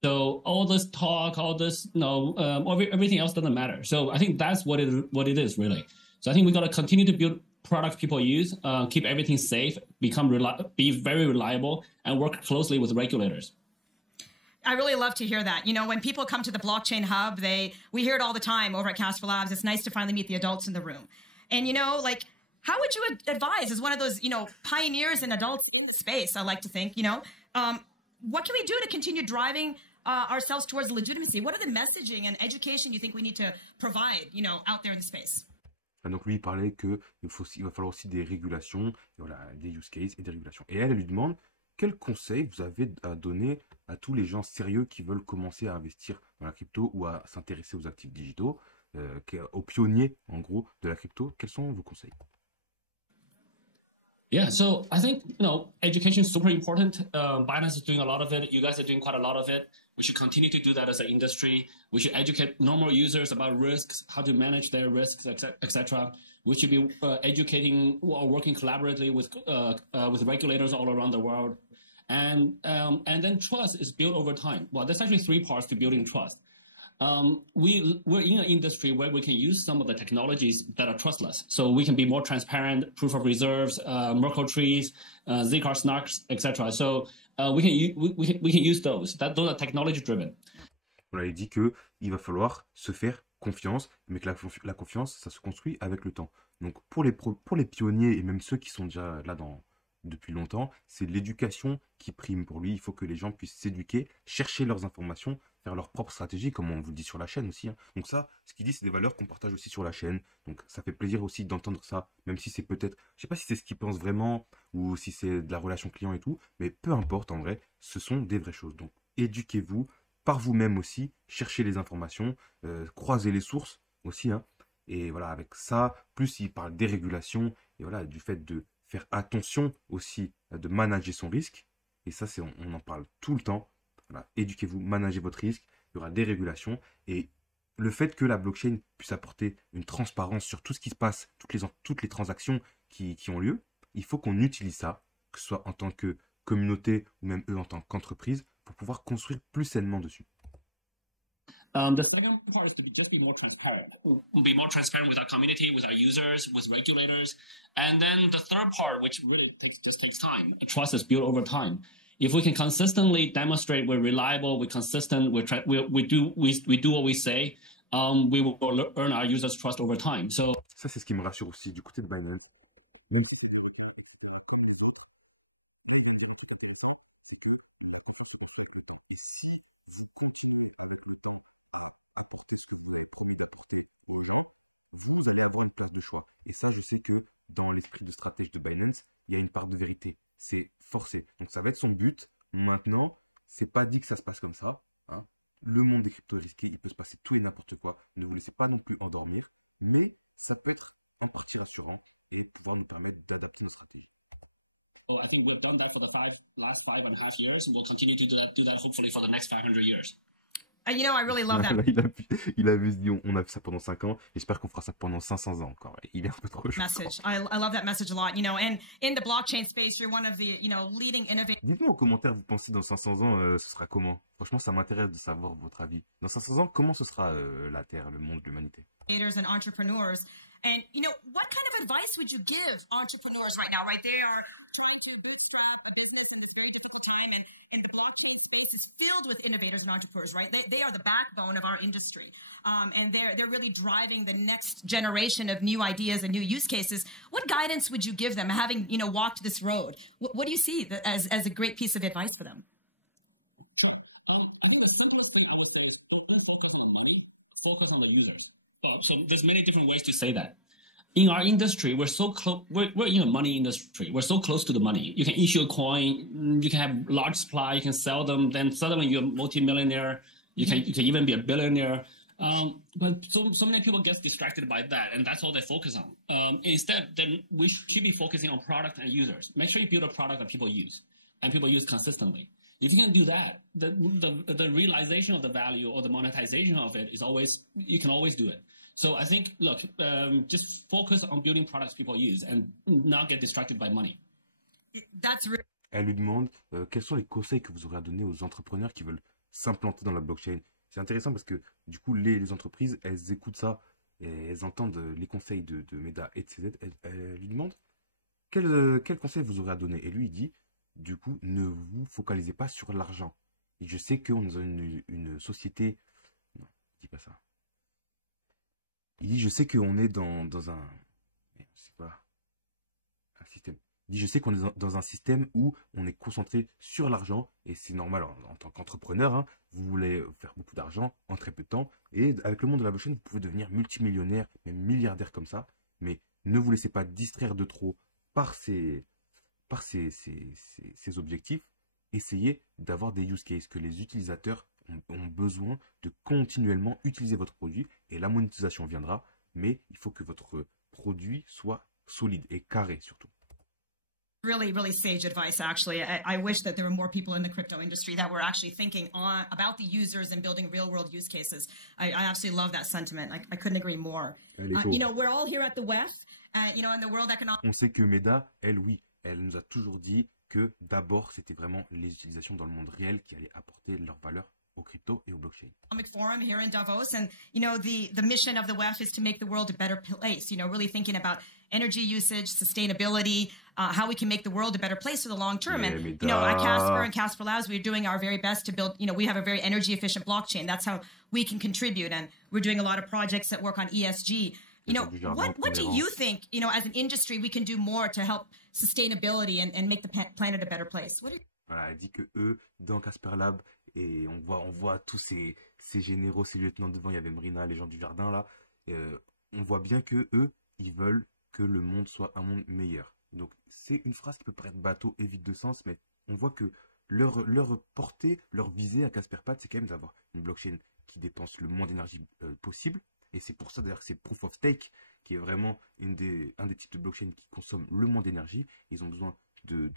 So all this talk, all this, everything else doesn't matter. So I think that's what it is really. So I think we got to continue to build products people use, keep everything safe, be very reliable, and work closely with regulators. I really love to hear that. You know, when people come to the Blockchain Hub, we hear it all the time over at Casper Labs. It's nice to finally meet the adults in the room. And, you know, like, how would you advise as one of those, you know, pioneers and adults in the space, I like to think, you know, what can we do to continue driving ourselves towards legitimacy? What are the messaging and education you think we need to provide, you know, out there in the space? Donc lui, il parlait qu'il va falloir aussi des régulations, et voilà, des use cases et des régulations. Et elle lui demande quel conseil vous avez à donner à tous les gens sérieux qui veulent commencer à investir dans la crypto ou à s'intéresser aux actifs digitaux, aux pionniers en gros de la crypto. Quels sont vos conseils? Yeah, so I think, you know, education is super important. Binance is doing a lot of it. You guys are doing quite a lot of it. We should continue to do that as an industry. We should educate normal users about risks, how to manage their risks, etc. We should be educating or working collaboratively with regulators all around the world. And then trust is built over time. Well, there's actually 3 parts to building trust. We're in an industry where we can use some of the technologies that are trustless. So we can be more transparent, proof of reserves, Merkle trees, Zcash, snarks, etc. So we can use those. Those are technology driven. Voilà, il dit qu'il va falloir se faire confiance, mais que la confiance, ça se construit avec le temps. Donc pour les pionniers et même ceux qui sont déjà là depuis longtemps, c'est l'éducation qui prime pour lui. Il faut que les gens puissent s'éduquer, chercher leurs informations, faire leur propre stratégie, comme on vous le dit sur la chaîne aussi, hein. Donc ça, ce qu'il dit, c'est des valeurs qu'on partage aussi sur la chaîne. Donc ça fait plaisir aussi d'entendre ça, même si c'est peut-être, je sais pas si c'est ce qu'il pense vraiment, ou si c'est de la relation client et tout, mais peu importe en vrai, ce sont des vraies choses. Donc éduquez-vous par vous-même aussi, cherchez les informations, croisez les sources aussi, hein. Et voilà, avec ça, plus il parle des régulations, et voilà, du fait de faire attention aussi, de manager son risque. Et ça, on en parle tout le temps. Voilà, éduquez-vous, managez votre risque, il y aura des régulations. Et le fait que la blockchain puisse apporter une transparence sur tout ce qui se passe, toutes les transactions qui ont lieu, il faut qu'on utilise ça, que ce soit en tant que communauté ou même eux en tant qu'entreprise, pour pouvoir construire plus sainement dessus. The second part is to just be more transparent. Be more transparent with our community, with our users, with regulators. And then the third part, which really just takes time. Trust is built over time. If we can consistently demonstrate we're reliable, we're consistent, we do what we say, we will earn our users' trust over time. So Ça, c'est ce qui me rassure aussi du côté de Binance. C'est forcé. Donc ça va être son but. Maintenant, c'est pas dit que ça se passe comme ça, hein. Le monde des cryptos est risqué, il peut se passer tout et n'importe quoi. Ne vous laissez pas non plus endormir, mais ça peut être en partie rassurant et pouvoir nous permettre d'adapter nos stratégies. I think we've done that for the last 5.5 years, and we'll continue to do that hopefully for the next 500 years. You know, I really love that Là, il a vu, on a fait ça pendant 5 ans. J'espère qu'on fera ça pendant 500 ans encore. Il est un peu trop chaud. message. I love that message a lot. You know, and in the blockchain space, you're one of the, leading innovators. Dites-moi en commentaire, vous pensez dans 500 ans, ce sera comment? Franchement, ça m'intéresse de savoir votre avis. Dans 500 ans, comment ce sera la Terre, le monde, l'humanité? And entrepreneurs. And, what kind of advice would you give entrepreneurs right now, right? They are trying to bootstrap a business in this very difficult time, and the blockchain space is filled with innovators and entrepreneurs, right? They are the backbone of our industry. And they're really driving the next generation of new ideas and new use cases. What guidance would you give them, having, walked this road? What do you see as a great piece of advice for them? I think the simplest thing I would say is don't focus on money, focus on the users. So there's many different ways to say that. In our industry, we're so close. We're in a money industry. We're so close to the money. You can issue a coin. You can have large supply. You can sell them. Then suddenly you're a multi-millionaire. You can even be a billionaire. But so many people get distracted by that, and that's all they focus on. Instead, then we should be focusing on product and users. Make sure you build a product that people use, and people use consistently. If you can do that, the realization of the value or the monetization of it is always, you can always do it. So I think, look, just focus on building products people use and not get distracted by money. That's really Elle lui demande quels sont les conseils que vous aurez à donner aux entrepreneurs qui veulent s'implanter dans la blockchain. C'est intéressant parce que du coup, les entreprises, elles écoutent ça et elles entendent les conseils de Meda et de CZ. Elle lui demande quel conseil vous aurez à donner. Et lui, il dit, du coup, ne vous focalisez pas sur l'argent. Et je sais qu'on est dans une société... Non, il dit pas ça. Il dit, je sais qu'on est dans un... C'est quoi? Un système. Il dit, je sais qu'on est dans un système où on est concentré sur l'argent, et c'est normal en tant qu'entrepreneur, hein, vous voulez faire beaucoup d'argent en très peu de temps, et avec le monde de la blockchain, vous pouvez devenir multimillionnaire, même milliardaire comme ça, mais ne vous laissez pas distraire de trop par ces objectifs. Essayez d'avoir des use cases que les utilisateurs ont besoin de continuellement utiliser votre produit, et la monétisation viendra, mais il faut que votre produit soit solide et carré surtout. Really, really sage advice, actually. I wish that there were more people in the crypto industry that were actually thinking about the users and building real-world use cases. I absolutely love that sentiment. I couldn't agree more. We're all here at the West, in the World Economic... On sait que Meda, elle, oui, elle nous a toujours dit que d'abord, c'était vraiment les utilisations dans le monde réel qui allaient apporter leur valeur aux cryptos et aux blockchains. Forum here in Davos, and the mission of the WEF is to make the world a better place. Really thinking about energy usage, sustainability, how we can make the world a better place for the long term. And at Casper and Casper Labs, we're doing our very best to build. We have a very energy efficient blockchain. That's how we can contribute, and we're doing a lot of projects that work on ESG. What do you think? As an industry, we can do more to help sustainability and make the planet a better place. Voilà, elle dit que eux, dans Casper Lab, et on voit tous ces généraux, ces lieutenants devant, il y avait Mrina, les gens du jardin là, on voit bien que eux, ils veulent que le monde soit un monde meilleur. Donc c'est une phrase qui peut paraître bateau et vide de sens, mais on voit que leur portée, leur visée à Casperpad, c'est quand même d'avoir une blockchain qui dépense le moins d'énergie possible. Et c'est pour ça d'ailleurs que c'est Proof of Stake, qui est vraiment un des types de blockchain qui consomme le moins d'énergie. Ils ont besoin de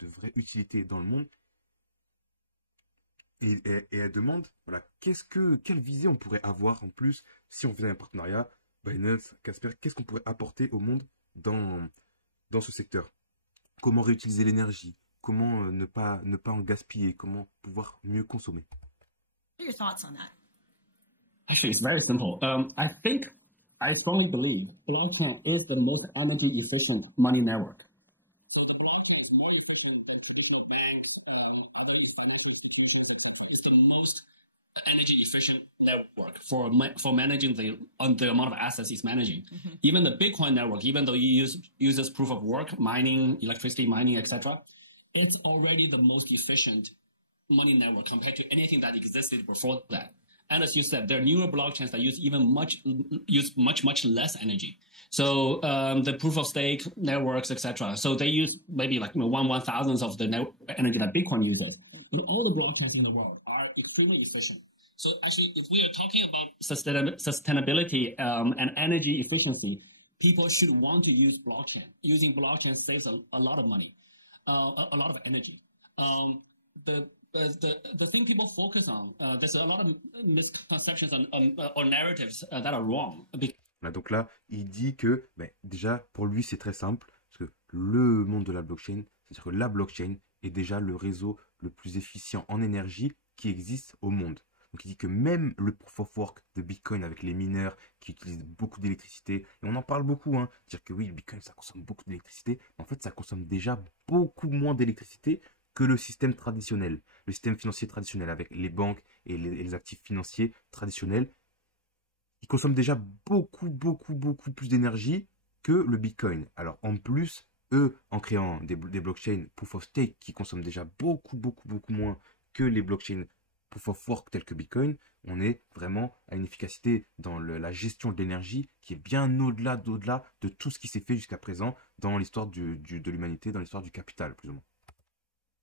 vraies utilités dans le monde. Et elle demande, voilà, quelle visée on pourrait avoir en plus si on faisait un partenariat, Binance, Casper, qu'est-ce qu'on pourrait apporter au monde dans ce secteur? Comment réutiliser l'énergie? Comment ne pas en gaspiller? Comment pouvoir mieux consommer? What are your thoughts on that? Actually, it's very simple. I strongly believe blockchain is the most energy efficient money network. So the blockchain is more efficient than traditional bank, other financial institutions, etc. It's the most energy efficient network for managing the amount of assets it's managing. Even the Bitcoin network, even though uses proof of work, mining, electricity mining, etc., it's already the most efficient money network compared to anything that existed before that. And as you said, there are newer blockchains that use much less energy. So the proof of stake networks, etc. So they use maybe like 1/1000th of the energy that Bitcoin uses. But all the blockchains in the world are extremely efficient. So actually, if we are talking about sustainability and energy efficiency, people should want to use blockchain. Using blockchain saves a lot of money, a lot of energy. The thing people focus on, there's a lot of misconceptions or narratives that are wrong. Voilà, donc là, il dit que déjà, pour lui, c'est très simple, parce que le monde de la blockchain, c'est-à-dire que la blockchain est déjà le réseau le plus efficient en énergie qui existe au monde. Donc il dit que même le proof of work de Bitcoin avec les mineurs qui utilisent beaucoup d'électricité, et on en parle beaucoup, dire que oui, le Bitcoin, ça consomme beaucoup d'électricité, mais en fait, ça consomme déjà beaucoup moins d'électricité que le système traditionnel, le système financier traditionnel avec les banques et les actifs financiers traditionnels. Ils consomment déjà beaucoup plus d'énergie que le Bitcoin. Alors en plus, eux, en créant des blockchains proof of stake qui consomment déjà beaucoup moins que les blockchains proof of work tels que Bitcoin, on est vraiment à une efficacité dans la gestion de l'énergie qui est bien au-delà de tout ce qui s'est fait jusqu'à présent dans l'histoire de l'humanité, dans l'histoire du capital, plus ou moins.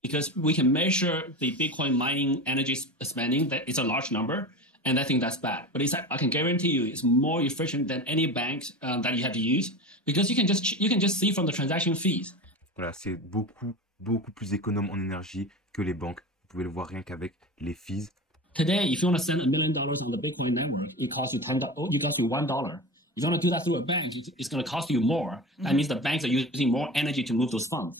Because we can measure the Bitcoin mining energy spending, that is a large number, and I think that's bad. But I can guarantee you it's more efficient than any bank that you have to use, because you can just see from the transaction fees. Voilà, c'est beaucoup plus économe en énergie que les banques. Vous pouvez le voir rien qu'avec les fees. Today, if you want to send $1 million on the Bitcoin network, it costs you $1. If you want to do that through a bank, it's going to cost you more. That means the banks are using more energy to move those funds.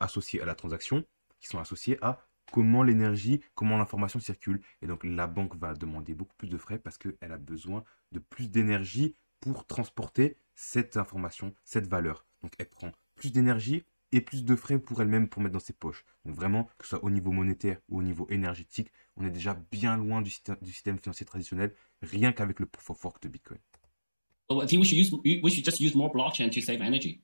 Associés à la transaction, qui sont associés à comment l'énergie, comment l'information circule. Et donc la banque va demander beaucoup plus de frais parce qu'elle a besoin de plus d'énergie pour transporter cette information, cette valeur. Donc elle prend plus d'énergie et plus de frais pour elle-même pour mettre dans ses poches. Donc vraiment, au niveau monétaire, au niveau énergétique, on est déjà bien loin du système traditionnel, rien qu'avec le transport du Bitcoin. We just use more blockchain to trade energy.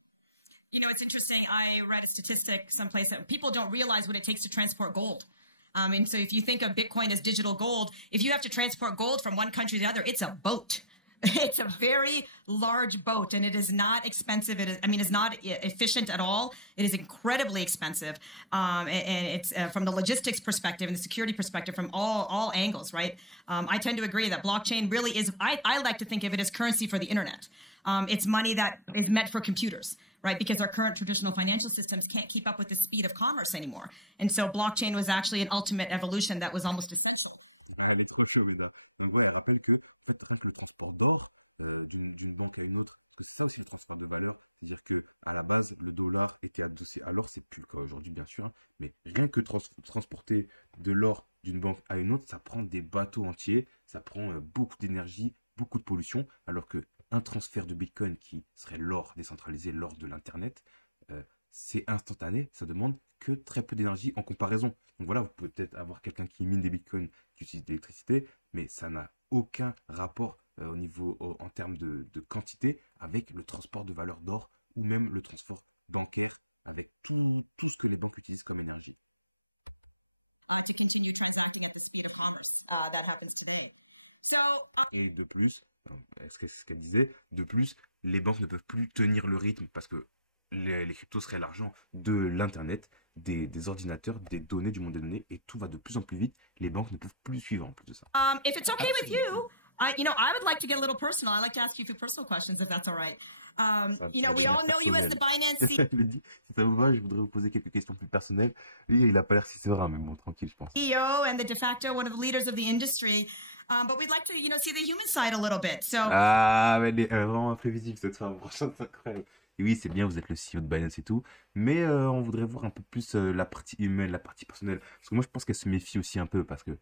You know, it's interesting. I read a statistic someplace that people don't realize what it takes to transport gold. And so if you think of Bitcoin as digital gold, if you have to transport gold from one country to the other, it's a boat. It's a very large boat, and it is not expensive. It's not efficient at all. It is incredibly expensive. And it's from the logistics perspective and the security perspective from all angles, right? I tend to agree that blockchain really is, I like to think of it as currency for the internet. It's money that is meant for computers, right? Because our current traditional financial systems can't keep up with the speed of commerce anymore. And so blockchain was actually an ultimate evolution that was almost essential. Elle est trop chaude, Meda. Donc ouais, elle rappelle que, en fait, rien que le transport d'or d'une banque à une autre, parce que c'est ça aussi le transfert de valeur, c'est-à-dire que à la base, le dollar était adossé à l'or, c'est plus le cas aujourd'hui, bien sûr, mais rien que transporter de l'or d'une banque à une autre, ça prend des bateaux entiers, ça prend beaucoup d'énergie, beaucoup de pollution, alors qu'un transfert de Bitcoin qui serait l'or décentralisé, l'or de l'Internet, c'est instantané, ça demande que très peu d'énergie en comparaison. Donc voilà, vous pouvez peut-être avoir quelqu'un qui mine des bitcoins, qui utilise de l'électricité, mais ça n'a aucun rapport en termes de quantité avec le transport de valeur d'or ou même le transport bancaire avec tout ce que les banques utilisent comme énergie. To continue transacting at the speed of commerce that happens today. So, Et de plus, ce qu'elle disait, de plus, les banques ne peuvent plus tenir le rythme parce que les cryptos seraient l'argent de l'internet, des ordinateurs, des données, du monde des données, et tout va de plus en plus vite. Les banques ne peuvent plus suivre en plus de ça. If it's okay with you, I would like to get a little personal. I'd like to ask you a few personal questions, if that's all right. We all know you as the Binance CEO. Il dit, si ça vous va, je voudrais vous poser quelques questions plus personnelles. Lui, il n'a pas l'air si serein, mais bon, tranquille, je pense. And the de facto one of the leaders of the industry. But we'd like to, see the human side a little bit. So. Ah, mais elle est vraiment imprévisible cette femme. Franchement, c'est incroyable. Et oui, c'est bien, vous êtes le CEO de Binance et tout, mais on voudrait voir un peu plus la partie humaine, la partie personnelle. Parce que moi, je pense qu'elle se méfie aussi un peu, parce que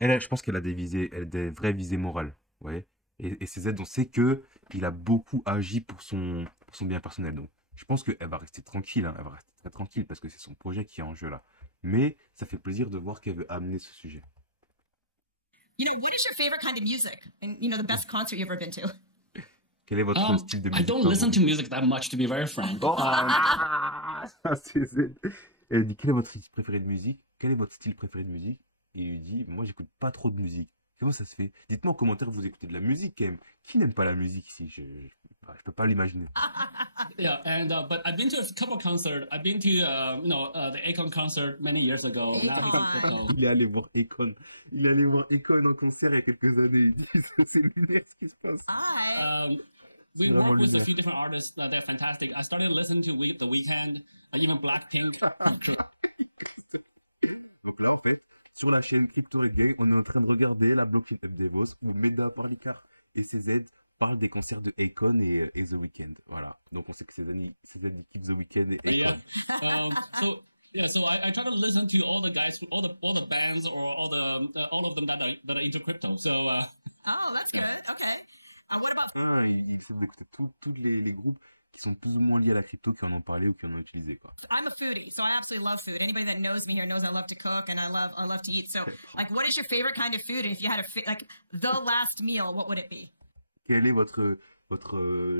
je pense qu'elle a des vraies visées morales. Ouais. Et ses aides, on sait qu'il a beaucoup agi pour son bien personnel. Donc, Je pense qu'elle va rester tranquille, hein, elle va rester très tranquille parce que c'est son projet qui est en jeu là. Mais ça fait plaisir de voir qu'elle veut amener ce sujet. You know, what is your favorite kind of music? And, you know, the best concert you've ever been to? Quel est votre style de I musique don't listen to music that much, to be very frank. Ça, c'est Z. Elle dit, quel est votre style préféré de musique? Quel est votre style préféré de musique? Et il lui dit, moi, j'écoute pas trop de musique. Comment ça se fait? Dites-moi en commentaire, vous écoutez de la musique quand même. Qui n'aime pas la musique ici? Je peux pas l'imaginer. Yeah, and but I've been to a couple concerts. I've been to the Akon concert many years ago. Now Akon. Il est allé voir Akon. Il est allé voir Akon en concert il y a quelques années. Il dit, c'est lunaire ce qui se passe. Hi. We Vraiment work with a lunaire. few different artists. They're fantastic. I started listening to The Weeknd, even Blackpink. Donc là, en fait, sur la chaîne Crypto Reggae, on est en train de regarder la Blockchain Up Devos où Meda Parlikar et CZ parlent des concerts de Akon et The Weeknd. Voilà. Donc on sait que CZ il kiffe The Weeknd et Akon. Yeah. So I try to listen to all the guys, all the bands, or all of them that are into crypto. So Oh, that's good. Okay. What about Ah, il essaie d'écouter tous les groupes qui sont plus ou moins liés à la crypto, qui en ont parlé ou qui en ont utilisé, quoi. I'm a foodie, so I absolutely love food. Anybody that knows me here knows I love to cook and I love to eat. So, like, what is your favorite kind of food? And if you had like the last meal, what would it be? Quel est votre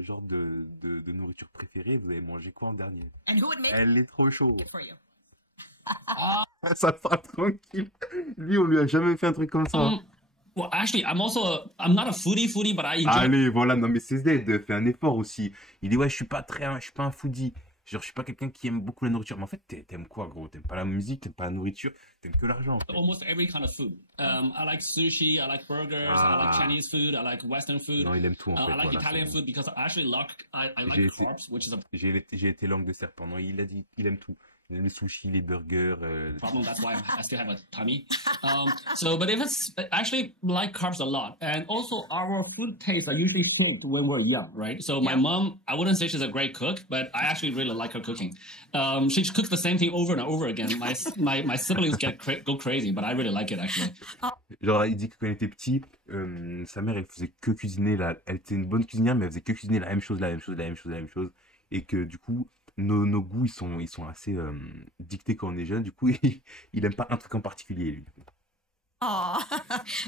genre de nourriture préférée? Vous avez mangé quoi en dernier? And who would make Elle est trop chaude. it for you? Ça sera tranquille. Lui, on lui a jamais fait un truc comme ça. well, actually, I'm not a foodie, but I enjoy. Allez, voilà, non mais CZ fait un effort aussi. Il dit ouais, je suis pas un foodie. Genre, je suis pas quelqu'un qui aime beaucoup la nourriture. Mais en fait, t'aimes quoi, gros? T'aimes pas la musique, t'aimes pas la nourriture, t'aimes que l'argent. En fait. Almost every kind of food. I like sushi, I like burgers, I like Chinese food, I like Western food. Non, il aime tout en fait. I like voilà, Italian c'est food because I actually like J'ai été- carbs, which is a J'ai été langue de serpent. Non, il a dit, il aime tout. Il aime les sushis, les burgers. problem. That's why I still have a tummy. But if it's I actually like carbs a lot, and also our food tastes are usually shaped when we're young, right? So my Yeah. mom, I wouldn't say she's a great cook, but I actually really like her cooking. She cooks the same thing over and over again. My siblings go crazy, but I really like it actually. Genre, il dit que quand il était petit, sa mère, elle faisait que cuisiner. Elle était une bonne cuisinière, mais elle faisait que cuisiner la même chose. Et que du coup, nos goûts, ils sont assez dictés quand on est jeune. Du coup, il aime pas un truc en particulier, lui. Oh,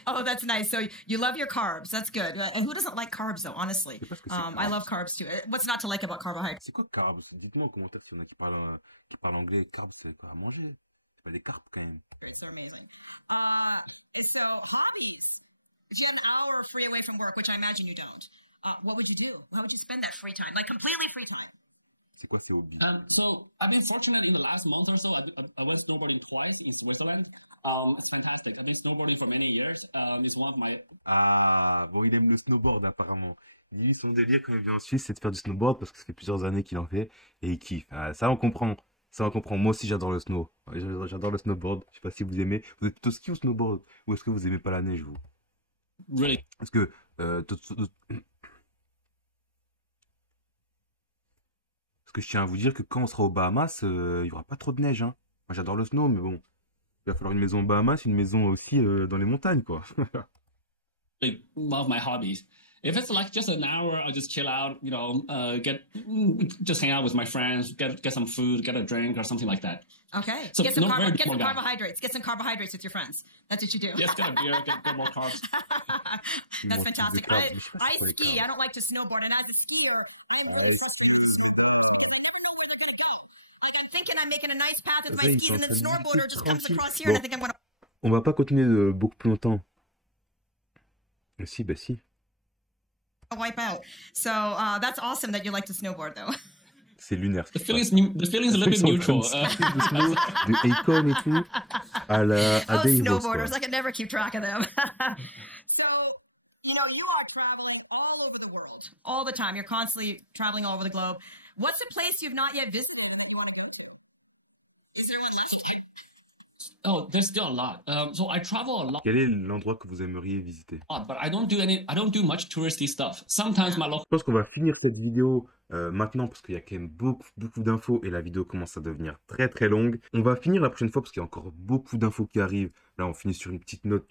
oh, that's nice. So you love your carbs. That's good. And who doesn't like carbs, though? Honestly, Je sais pas ce que c'est I love carbs too. What's not to like about carbohydrates? C'est quoi carbs? Dites-moi en commentaire s'il y en a qui parlent anglais. Carbs, c'est quoi à manger? C'est pas des carbs quand même. They're amazing. And so hobbies. If you had an hour free away from work, which I imagine you don't, what would you do? How would you spend that free time? Like completely free time. C'est quoi ces hobbies? So I've been fortunate in the last month or so. I went snowboarding twice in Switzerland. It's fantastic. I've been snowboarding for many years. It's one of my Ah, bon, il aime le snowboard apparemment. Lui, son délire quand il vient en Suisse, c'est de faire du snowboard parce que ça fait plusieurs années qu'il en fait et il kiffe. Ah, ça, on comprend. Ça, on comprend. Moi aussi, j'adore le snow. J'adore le snowboard. Je sais pas si vous aimez. Vous êtes plutôt ski ou snowboard? Ou est-ce que vous aimez pas la neige, vous? really Parce que parce que je tiens à vous dire que quand on sera aux Bahamas, il y aura pas trop de neige, hein. Moi, j'adore le snow, mais bon, il va falloir une maison aux Bahamas, une maison aussi dans les montagnes, quoi. one of my hobbies. If it's like just an hour, I'll just chill out, just hang out with my friends, get some food, get a drink or something like that. Okay. So, Get some, no, very get some poor guy. carbohydrates. Get some carbohydrates with your friends. That's what you do. Yes, get a beer, get more carbs. Il That's mange fantastic. plus de carbs, mais je sais pas I c'est quoi les ski. carbs. I don't like to snowboard. And as a skier, I'm thinking I'm making a nice path with my Ça, ils skis, sont and then en train de snowboarder discuter just comes tranquille. across here, and I Bon. think I'm going to. On va pas continuer beaucoup plus longtemps. Si, bah si. Wipe out. So that's awesome that you like to snowboard, though. C'est lunaire. The feeling's a little bit neutral. De Akon et tout à Oh, Davos, snowboarders! quoi. I can never keep track of them. So, you are traveling all over the world, all the time. You're constantly traveling all over the globe. What's a place you've not yet visited that you want to go to? Is there one left? Oh, there's still a lot. So I travel a lot, Quel est l'endroit que vous aimeriez visiter? but I don't do much touristy stuff. Sometimes my local Je pense qu'on va finir cette vidéo maintenant parce qu'il y a quand même beaucoup d'infos et la vidéo commence à devenir très très longue. On va finir la prochaine fois parce qu'il y a encore beaucoup d'infos qui arrivent. Là, on finit sur une petite note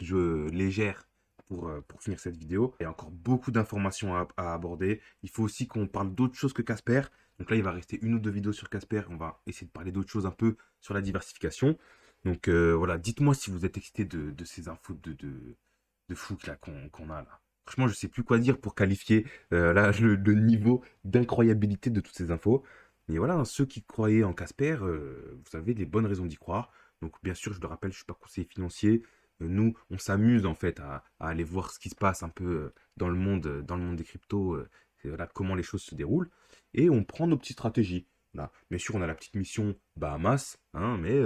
légère pour finir cette vidéo. Il y a encore beaucoup d'informations à aborder. Il faut aussi qu'on parle d'autres choses que Casper. Donc là, il va rester une ou deux vidéos sur Casper. On va essayer de parler d'autres choses un peu sur la diversification. Donc voilà, dites-moi si vous êtes excité de ces infos de fou là qu'on a là. Franchement, je sais plus quoi dire pour qualifier là, le niveau d'incroyabilité de toutes ces infos. Mais voilà, hein, ceux qui croyaient en Casper, vous avez des bonnes raisons d'y croire. Donc bien sûr, je le rappelle, je ne suis pas conseiller financier. Nous, on s'amuse en fait à aller voir ce qui se passe un peu dans le monde des cryptos, voilà, comment les choses se déroulent. Et on prend nos petites stratégies. Voilà. Bien sûr, on a la petite mission Bahamas, hein, mais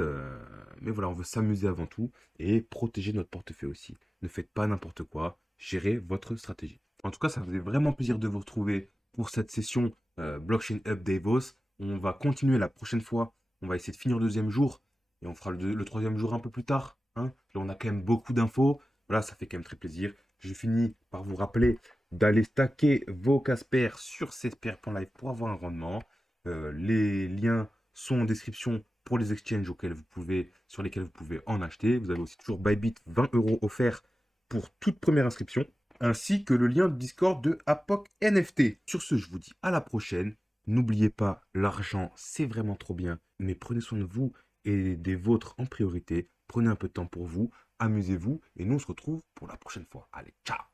voilà, on veut s'amuser avant tout et protéger notre portefeuille aussi. Ne faites pas n'importe quoi, gérez votre stratégie. En tout cas, ça faisait vraiment plaisir de vous retrouver pour cette session Blockchain Hub Davos. On va continuer la prochaine fois. On va essayer de finir le deuxième jour et on fera le troisième jour un peu plus tard. Hein. Là, on a quand même beaucoup d'infos. Voilà, ça fait quand même très plaisir. Je finis par vous rappeler d'aller stacker vos Casper sur cspr.live pour avoir un rendement. Les liens sont en description pour les exchanges sur lesquels vous pouvez en acheter. Vous avez aussi toujours Bybit 20 € offerts pour toute première inscription, ainsi que le lien de Discord de Apoc NFT. Sur ce, je vous dis à la prochaine. N'oubliez pas, l'argent, c'est vraiment trop bien, mais prenez soin de vous et des vôtres en priorité. Prenez un peu de temps pour vous, amusez-vous, et nous on se retrouve pour la prochaine fois. Allez, ciao!